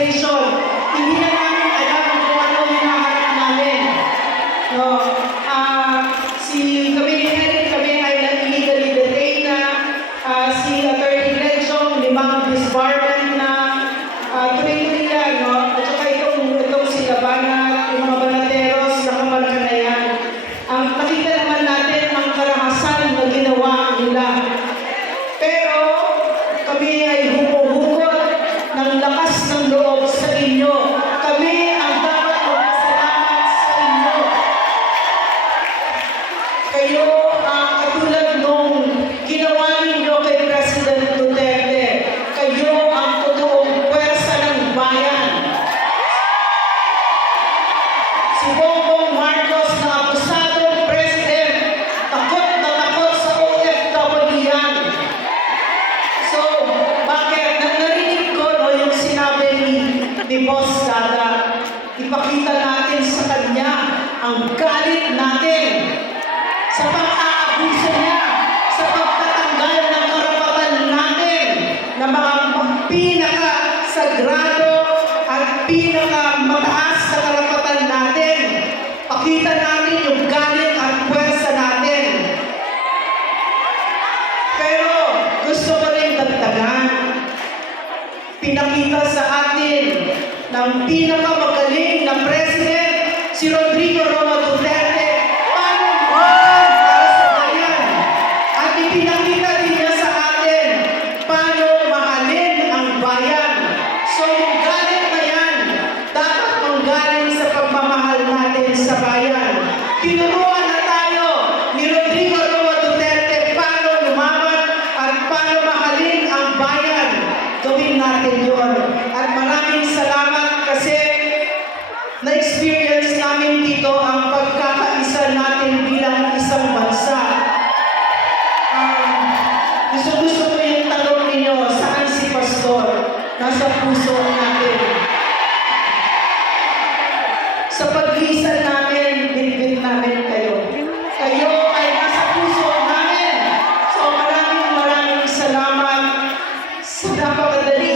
administration. Hindi na namin alam kung ano hinaharap namin. No, kami ni Eric, kami ay illegally detained na. Si Attorney Glenchong, 5 disbarment na. Tuloy-tuloy yan, no? At saka itong si Labana, yung mga banateros, nakamarka na yan. Nakita naman natin ang karahasan na ginawa nila. Pero kami ay humuhugot ng lakas ng loob sa inyo. Kami ang dapat magpasalamat sa inyo. Kayo ang katulad nung ginawa ninyo kay President Duterte. Kayo ang totoong pwersa ng bayan. Si Bongbong Marcos na akusadong president, takot na takot sa OFW yan. So, bakit? Narinig ko yung sinabi ni Boss Dada, ipakita natin sa kanya ang galit natin sa pang-aabuso niya, sa pagtatanggal ng karapatan natin na mga pinaka-sagrado at pinaka-mataas na karapatan natin. Pakita natin yung galit at puwersa natin. Pero gusto ko rin dagdagan. Pinakita sa atin ng pinakamagaling na president, si Rodrigo Roa Duterte, paano buwan para sa bayan. At ipinakita din niya sa atin paano mahalin ang bayan. So yung galit na yan, dapat manggaling sa pagmamahal natin sa bayan. Tinuruan na tayo ni Rodrigo Roa Duterte paano lumaban at paano mahalin ang bayan. Gawin natin yun. At maraming salamat kasi na-experience namin dito ang pagkakaisa natin bilang isang bansa. Gusto ko yung tanong ninyo, saan si Pastor? Nasa puso natin. Sa paglisan namin, bitbit namin kayo. Kayo ay nasa puso namin. So maraming salamat sa napakadali